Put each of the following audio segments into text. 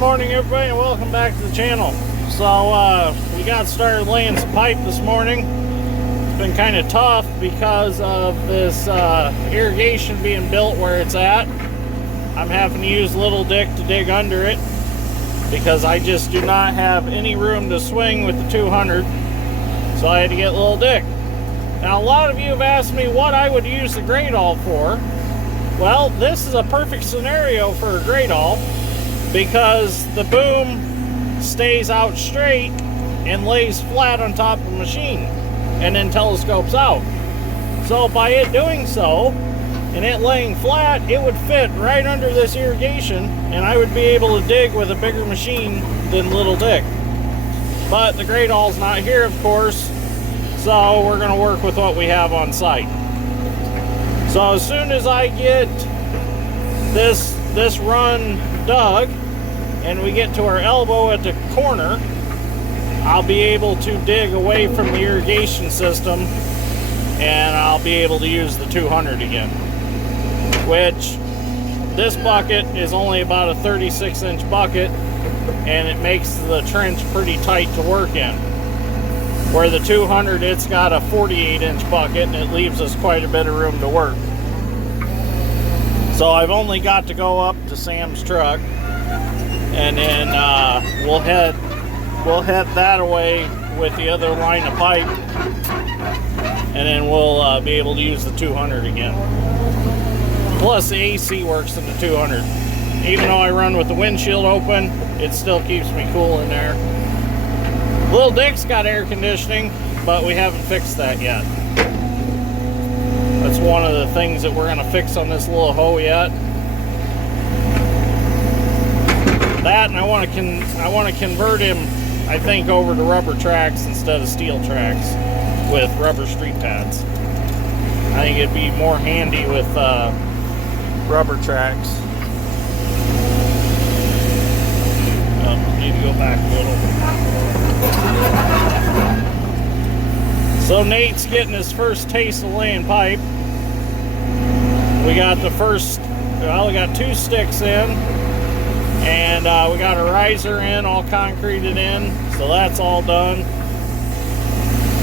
morning, everybody, and welcome back to the channel. So we got started laying some pipe this morning. It's been kind of tough because of this irrigation being built where it's at. I'm having to use Little Dick to dig under it because I just do not have any room to swing with the 200, so I had to get Little Dick. Now, a lot of you have asked me what I would use the grade awl for. Well, this is a perfect scenario for a grade awl because the boom stays out straight and lays flat on top of the machine and then telescopes out. So by it doing so and it laying flat, it would fit right under this irrigation and I would be able to dig with a bigger machine than Little Dick. But the grade awl's not here, of course, so we're going to work with what we have on site. So as soon as I get this run dug and we get to our elbow at the corner, I'll be able to dig away from the irrigation system and I'll be able to use the 200 again, which this bucket is only about a 36-inch bucket and it makes the trench pretty tight to work in. Where the 200, it's got a 48-inch bucket and it leaves us quite a bit of room to work. So I've only got to go up to Sam's truck and then we'll head that away with the other line of pipe and then we'll be able to use the 200 again. Plus the AC works in the 200. Even though I run with the windshield open, it still keeps me cool in there. Little Dick's got air conditioning, but we haven't fixed that yet. That's one of the things that we're going to fix on this little hoe yet. That, and I want to convert him, I think, over to rubber tracks instead of steel tracks with rubber street pads. I think it'd be more handy with rubber tracks. Need to go back a little. So Nate's getting his first taste of laying pipe. We got we got 2 sticks in, and we got a riser in, all concreted in, so that's all done.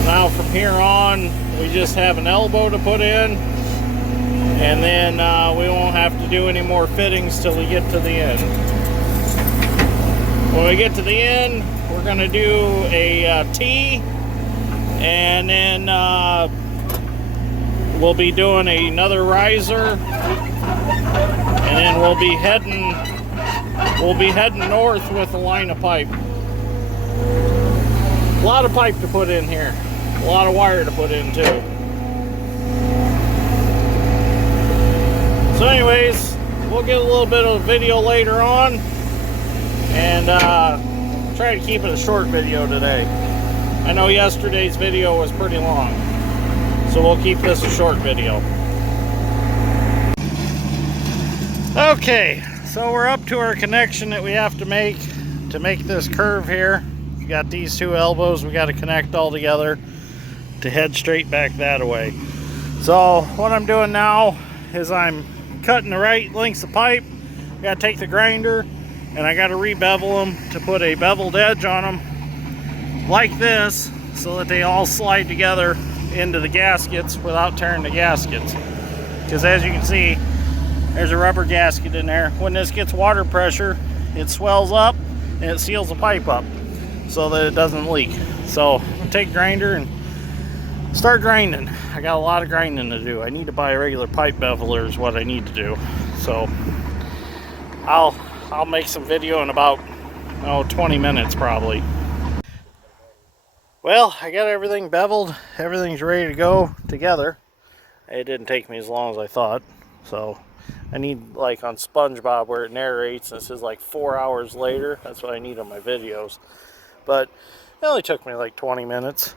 Now from here on, we just have an elbow to put in, and then we won't have to do any more fittings till we get to the end. When we get to the end, we're going to do a T, and then we'll be doing another riser, and then we'll be heading north with a line of pipe. A lot of pipe to put in here, a lot of wire to put in too. So anyways, we'll get a little bit of video later on. And try to keep it a short video today. I know yesterday's video was pretty long, so we'll keep this a short video. Okay, so we're up to our connection that we have to make this curve here. We got these 2 elbows we got to connect all together to head straight back that way. So what I'm doing now is I'm cutting the right lengths of pipe. I got to take the grinder and I got to re-bevel them to put a beveled edge on them like this so that they all slide together into the gaskets without tearing the gaskets. Because as you can see, there's a rubber gasket in there. When this gets water pressure, it swells up and it seals the pipe up so that it doesn't leak. So I'm going to take grinder and start grinding. I got a lot of grinding to do. I need to buy a regular pipe beveler is what I need to do. So I'll make some video in about 20 minutes probably. Well, I got everything beveled. Everything's ready to go together. It didn't take me as long as I thought. So I need, like on SpongeBob where it narrates, this is like 4 hours later. That's what I need on my videos. But it only took me like 20 minutes.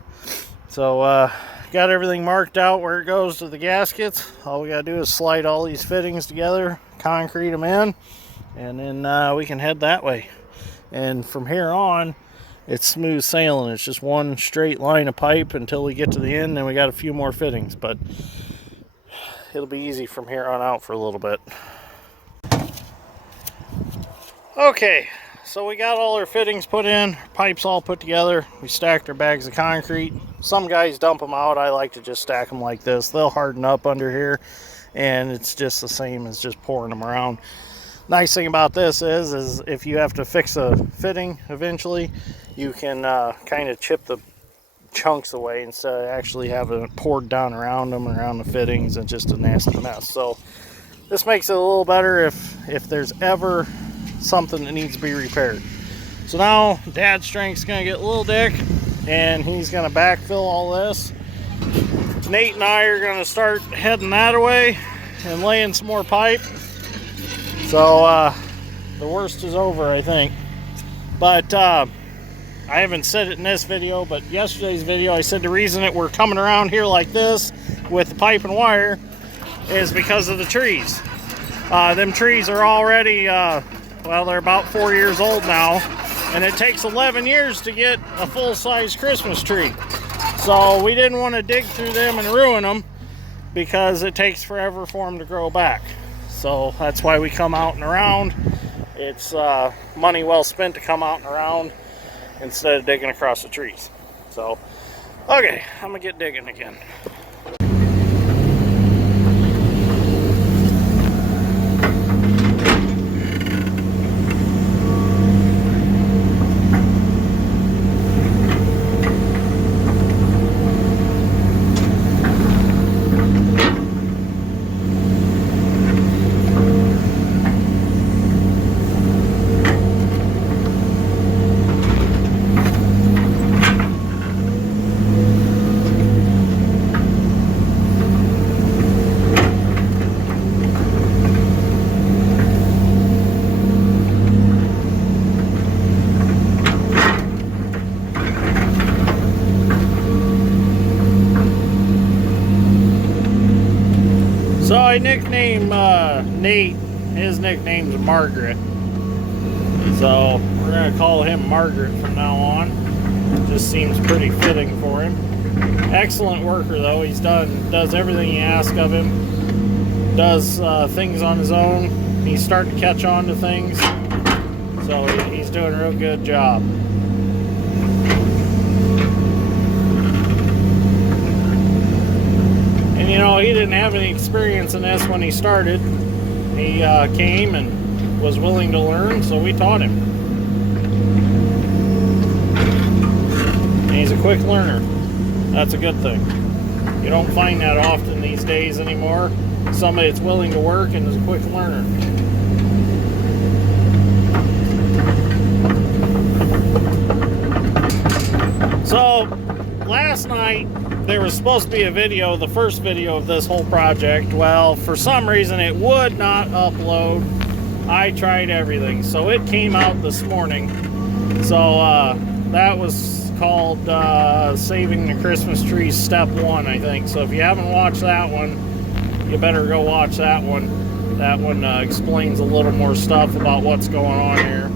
So got everything marked out where it goes to the gaskets. All we gotta do is slide all these fittings together, concrete them in, and then we can head that way. And from here on, it's smooth sailing. It's just one straight line of pipe until we get to the end, and we got a few more fittings, but it'll be easy from here on out for a little bit. Okay, so we got all our fittings put in, pipes all put together. We stacked our bags of concrete. Some guys dump them out. I like to just stack them like this. They'll harden up under here, and it's just the same as just pouring them around. Nice thing about this is if you have to fix a fitting eventually, you can kind of chip the chunks away instead of actually having it poured down around them and around the fittings and just a nasty mess. So this makes it a little better if there's ever something that needs to be repaired. So now Dad's strength's gonna get a little dick and he's gonna backfill all this. Nate and I are gonna start heading that away and laying some more pipe. So the worst is over, I think. But I haven't said it in this video, but yesterday's video I said the reason that we're coming around here like this with the pipe and wire is because of the trees. Them trees are already, well, they're about 4 years old now, and it takes 11 years to get a full-size Christmas tree. So we didn't want to dig through them and ruin them because it takes forever for them to grow back. So that's why we come out and around. It's money well spent to come out and around instead of digging across the trees. So, okay, I'm gonna get digging again. So I nicknamed Nate, his nickname's Margaret. So we're gonna call him Margaret from now on. Just seems pretty fitting for him. Excellent worker though, does everything you ask of him. Does things on his own. He's starting to catch on to things. So he's doing a real good job. You know, he didn't have any experience in this when he started. He came and was willing to learn, so we taught him. And he's a quick learner. That's a good thing. You don't find that often these days anymore. Somebody that's willing to work and is a quick learner. So, last night, there was supposed to be a video, the first video of this whole project. Well, for some reason it would not upload. I tried everything, so it came out this morning. So that was called Saving the Christmas Trees Step 1, I think. So if you haven't watched that one, you better go watch that one. That one explains a little more stuff about what's going on here.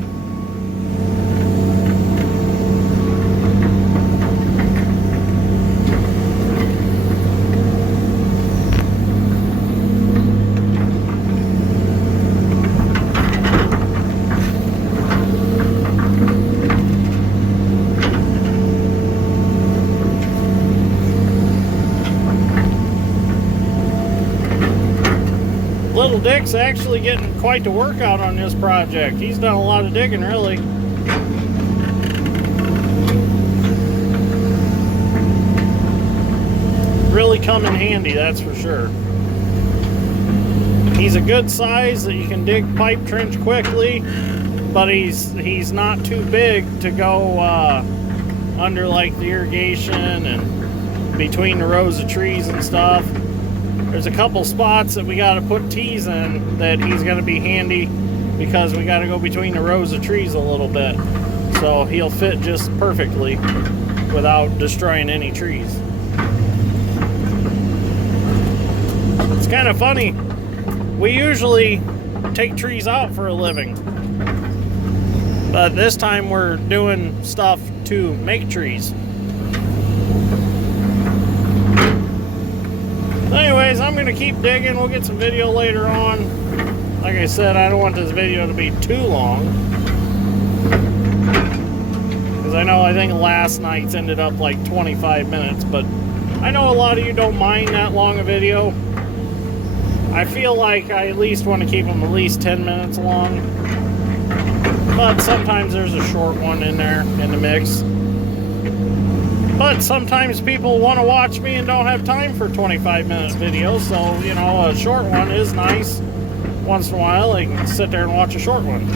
Little Dick's actually getting quite the workout on this project. He's done a lot of digging, really. Really come in handy, that's for sure. He's a good size that you can dig pipe trench quickly, but he's not too big to go under like the irrigation and between the rows of trees and stuff. There's a couple spots that we got to put T's in that he's going to be handy because we got to go between the rows of trees a little bit. So he'll fit just perfectly without destroying any trees. It's kind of funny. We usually take trees out for a living. But this time we're doing stuff to make trees. Anyways, I'm going to keep digging. We'll get some video later on. Like I said, I don't want this video to be too long. because I think last night's ended up like 25 minutes, but I know a lot of you don't mind that long a video. I feel like I at least want to keep them at least 10 minutes long, but sometimes there's a short one in there in the mix. But sometimes people want to watch me and don't have time for 25-minute videos, so, you know, a short one is nice. Once in a while, they can sit there and watch a short one.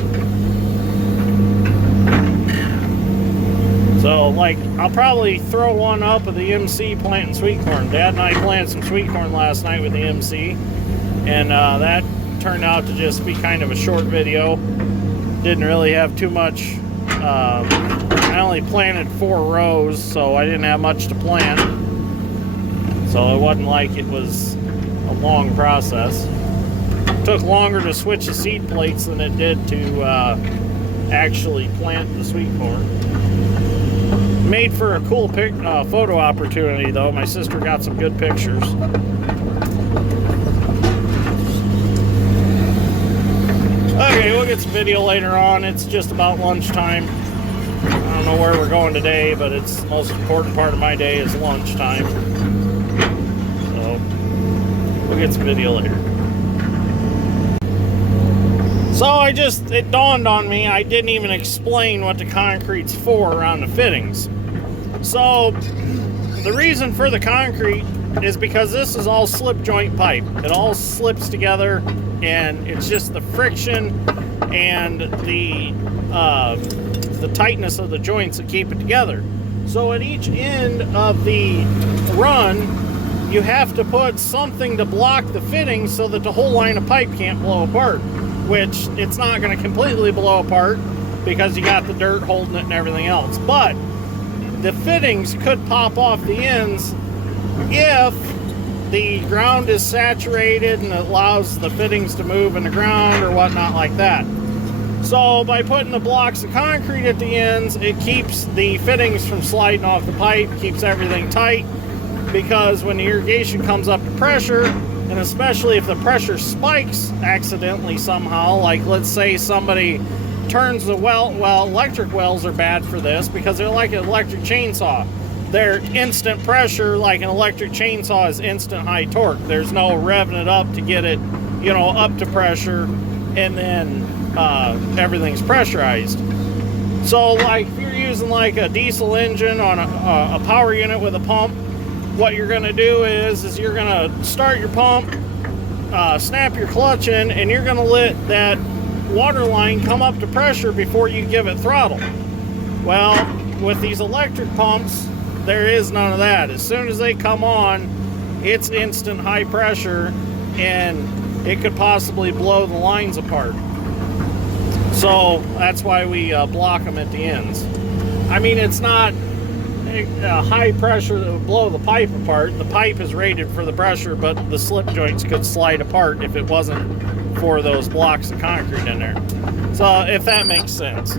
So, like, I'll probably throw one up of the MC planting sweet corn. Dad and I planted some sweet corn last night with the MC, and that turned out to just be kind of a short video. Didn't really have too much. I only planted 4 rows, so I didn't have much to plant. So it wasn't like it was a long process. It took longer to switch the seed plates than it did to actually plant the sweet corn. Made for a cool photo opportunity, though. My sister got some good pictures. Okay, we'll get some video later on. It's just about lunchtime. I don't know where we're going today, but it's the most important part of my day is lunchtime. So, we'll get some video later. So it dawned on me, I didn't even explain what the concrete's for around the fittings. So, the reason for the concrete is because this is all slip joint pipe. It all slips together, and it's just the friction and the tightness of the joints that keep it together. So at each end of the run, you have to put something to block the fittings so that the whole line of pipe can't blow apart, which it's not going to completely blow apart because you got the dirt holding it and everything else. But the fittings could pop off the ends if the ground is saturated and it allows the fittings to move in the ground or whatnot like that. So by putting the blocks of concrete at the ends, it keeps the fittings from sliding off the pipe, keeps everything tight, because when the irrigation comes up to pressure, and especially if the pressure spikes accidentally somehow, like let's say somebody turns the well, electric wells are bad for this because they're like an electric chainsaw. They're instant pressure, like an electric chainsaw is instant high torque. There's no revving it up to get it, you know, up to pressure, and then everything's pressurized. So like if you're using like a diesel engine on a power unit with a pump, what you're going to do is you're going to start your pump, snap your clutch in, and you're going to let that water line come up to pressure before you give it throttle. Well, with these electric pumps, there is none of that. As soon as they come on, it's instant high pressure, and it could possibly blow the lines apart. So that's why we block them at the ends. I mean, it's not high pressure that would blow the pipe apart. The pipe is rated for the pressure, but the slip joints could slide apart if it wasn't for those blocks of concrete in there. So if that makes sense.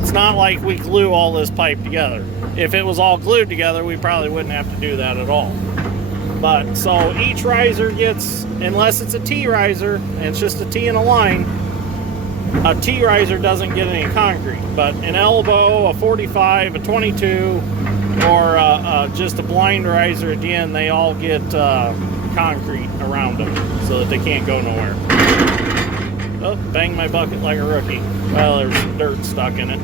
It's not like we glue all this pipe together. If it was all glued together, we probably wouldn't have to do that at all. But so each riser gets, unless it's a T riser, and it's just a T in a line, a T riser doesn't get any concrete. But an elbow, a 45, a 22, or just a blind riser at the end, they all get concrete around them so that they can't go nowhere. Oh, banged my bucket like a rookie. Well, there's some dirt stuck in it.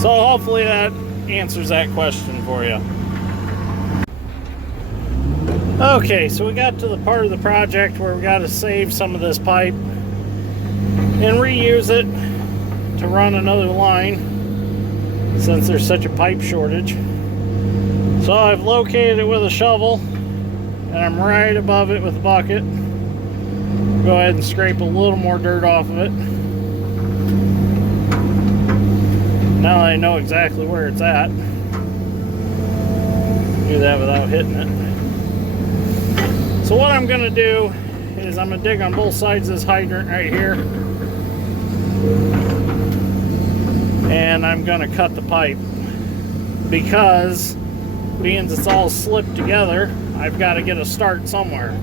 So hopefully that answers that question for you. Okay, so we got to the part of the project where we got to save some of this pipe and reuse it to run another line since there's such a pipe shortage. So I've located it with a shovel, and I'm right above it with a bucket. Go ahead and scrape a little more dirt off of it. Now that I know exactly where it's at, do that without hitting it. So what I'm going to do is I'm going to dig on both sides of this hydrant right here, and I'm going to cut the pipe, because being it's all slipped together, I've got to get a start somewhere.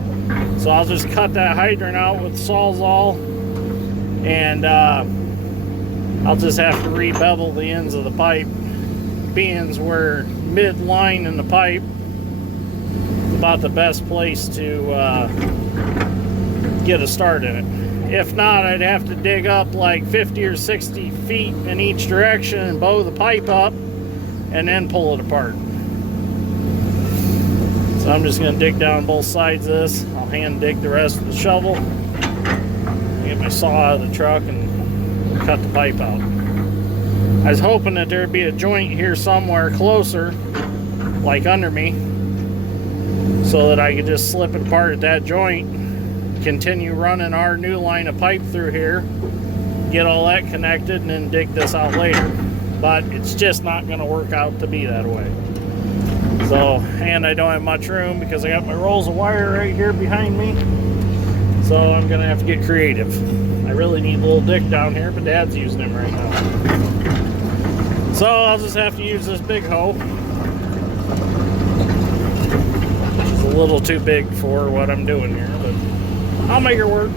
So I'll just cut that hydrant out with Sawzall and I'll just have to re-bevel the ends of the pipe, being we're mid-line in the pipe. About the best place to get a start in it. If not, I'd have to dig up like 50 or 60 feet in each direction and bow the pipe up and then pull it apart. So I'm just going to dig down both sides of this. I'll hand dig the rest with the shovel. Get my saw out of the truck and cut the pipe out. I was hoping that there'd be a joint here somewhere closer, like under me, so that I could just slip it apart at that joint, continue running our new line of pipe through here, get all that connected, and then dig this out later. But it's just not going to work out to be that way. So, and I don't have much room because I got my rolls of wire right here behind me. So I'm going to have to get creative. I really need a little dick down here, but Dad's using him right now. So I'll just have to use this big hoe. Which is a little too big for what I'm doing here, but I'll make her work.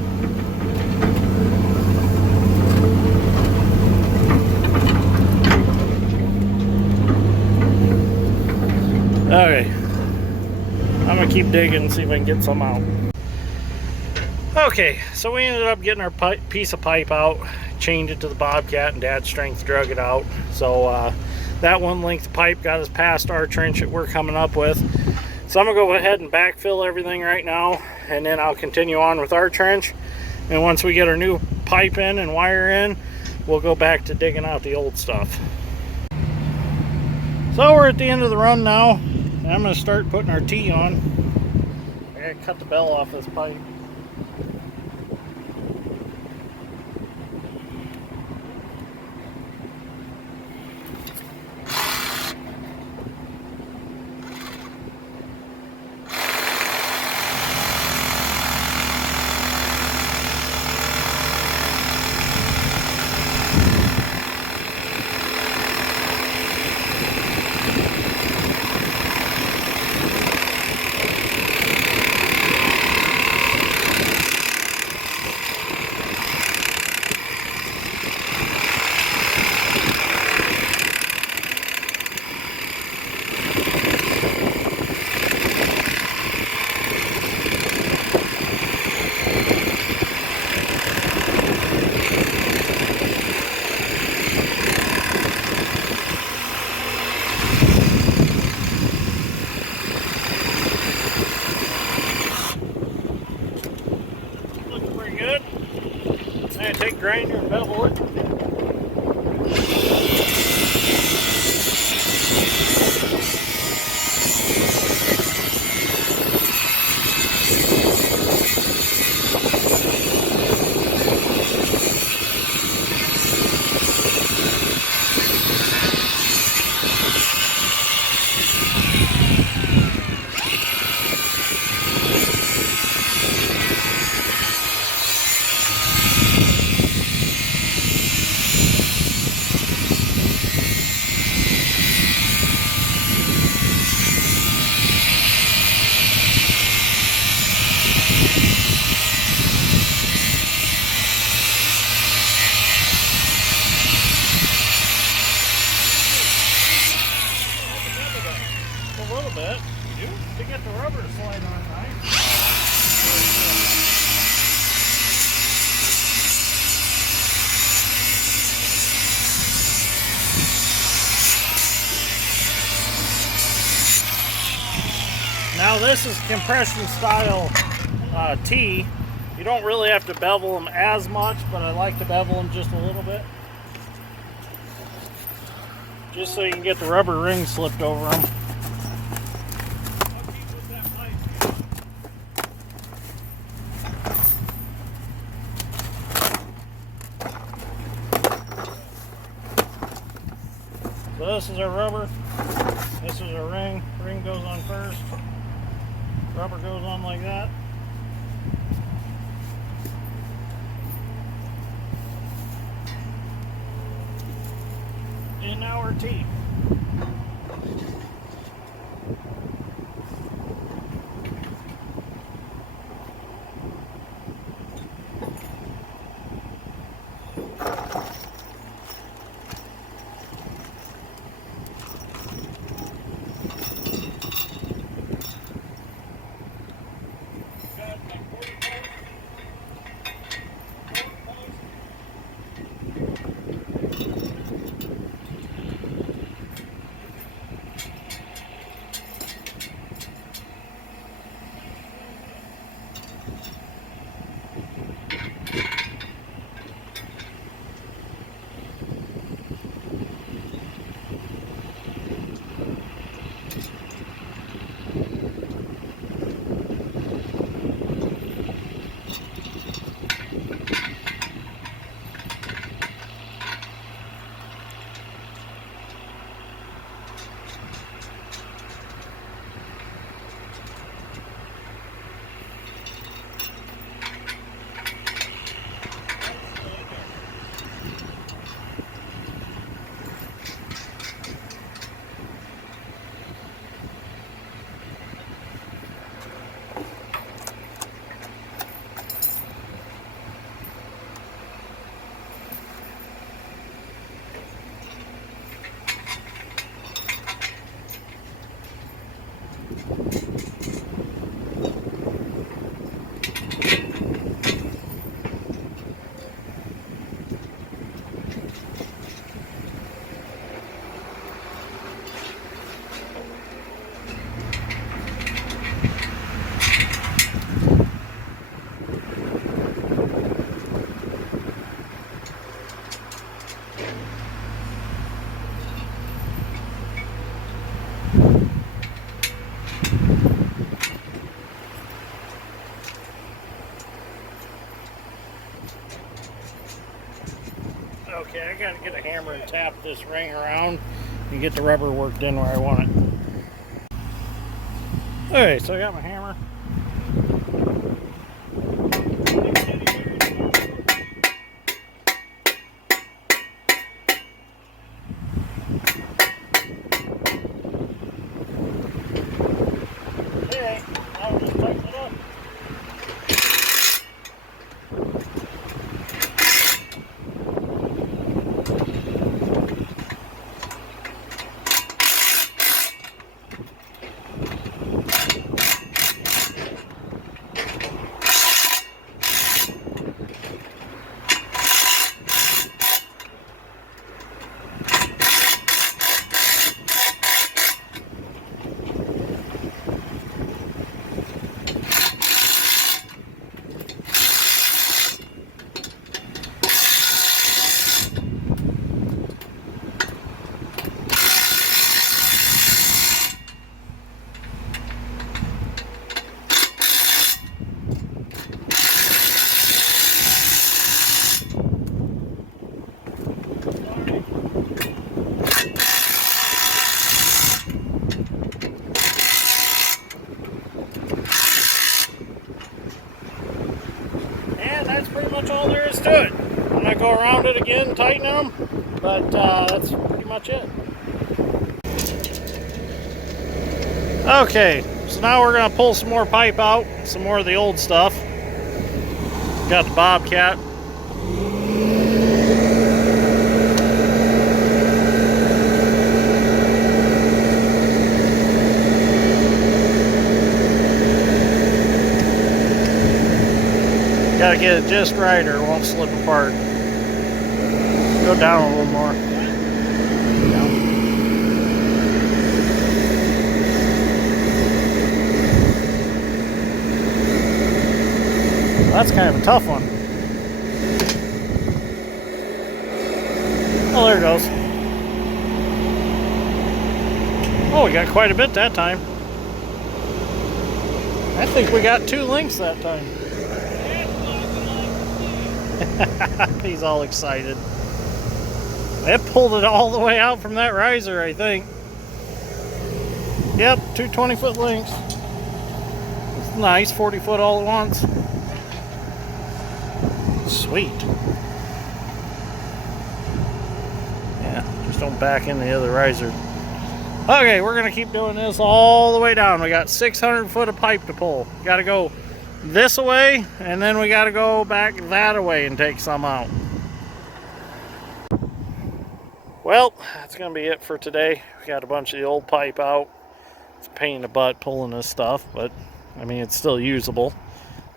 Okay, I'm gonna keep digging and see if I can get some out. Okay, so we ended up getting our piece of pipe out, chained it to the Bobcat, and Dad's strength drug it out. So that one length of pipe got us past our trench that we're coming up with. So I'm gonna go ahead and backfill everything right now, and then I'll continue on with our trench. And once we get our new pipe in and wire in, we'll go back to digging out the old stuff. So we're at the end of the run now. And I'm going to start putting our T on. I got to cut the bell off this pipe. Take grinder and bevel it. Now this is compression style T. You don't really have to bevel them as much, but I like to bevel them just a little bit. Just so you can get the rubber ring slipped over them. So this is our rubber. This is our ring. Ring goes on first. Rubber goes on like that. And now our teeth. Okay, I gotta get a hammer and tap this ring around and get the rubber worked in where I want it. Okay, so I got my hammer. Okay, now we'll just tighten it up. And that's pretty much all there is to it. I'm going to go around it again, tighten them, but that's pretty much it. Okay, so now we're going to pull some more pipe out, some more of the old stuff. Got the Bobcat. Gotta get it just right or it won't slip apart. Go down a little more. Down. Well, that's kind of a tough one. Oh, there it goes. Oh, we got quite a bit that time. I think we got 2 links that time. He's all excited. It pulled it all the way out from that riser, I think. Yep, 2 20-foot links. It's nice, 40 foot all at once. Sweet. Yeah, just don't back in the other riser. Okay, we're gonna keep doing this all the way down. We got 600 foot of pipe to pull. Gotta go this away, and then we got to go back that away and take some out. Well, that's going to be it for today. We got a bunch of the old pipe out. It's a pain in the butt pulling this stuff, but I mean, it's still usable.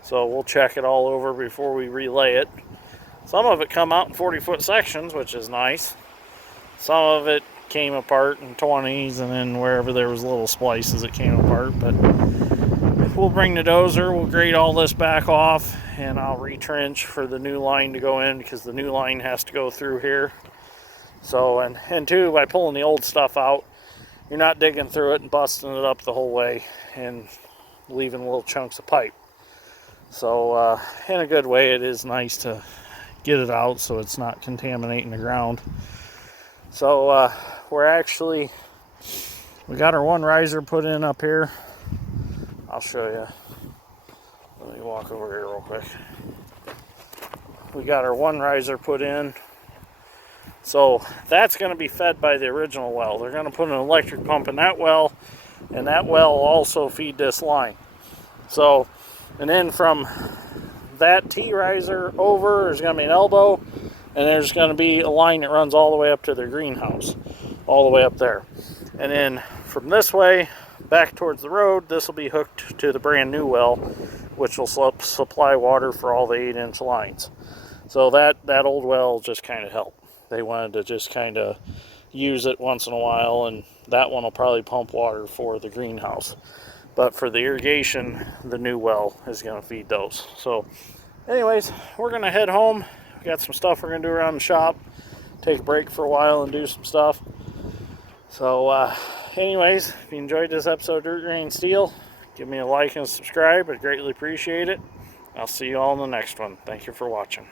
So we'll check it all over before we relay it. Some of it come out in 40-foot sections, which is nice. Some of it came apart in 20s, and then wherever there was little splices, it came apart. But we'll bring the dozer, we'll grade all this back off, and I'll retrench for the new line to go in because the new line has to go through here. So, and two, by pulling the old stuff out, you're not digging through it and busting it up the whole way and leaving little chunks of pipe. So, in a good way, it is nice to get it out so it's not contaminating the ground. So, we got our one riser put in up here. I'll show you. Let me walk over here real quick. We got our one riser put in. So that's going to be fed by the original well. They're going to put an electric pump in that well, and that well will also feed this line. So, and then from that T-riser over, there's going to be an elbow, and there's going to be a line that runs all the way up to their greenhouse, all the way up there. And then from this way, back towards the road, this will be hooked to the brand new well, which will supply water for all the 8-inch lines. So that old well just kind of helped. They wanted to just kind of use it once in a while, and that one will probably pump water for the greenhouse. But for the irrigation, the new well is going to feed those. So anyways, we're going to head home. We got some stuff we're going to do around the shop. Take a break for a while and do some stuff. So anyways, if you enjoyed this episode of Dirt Grain Steel, give me a like and subscribe. I'd greatly appreciate it. I'll see you all in the next one. Thank you for watching.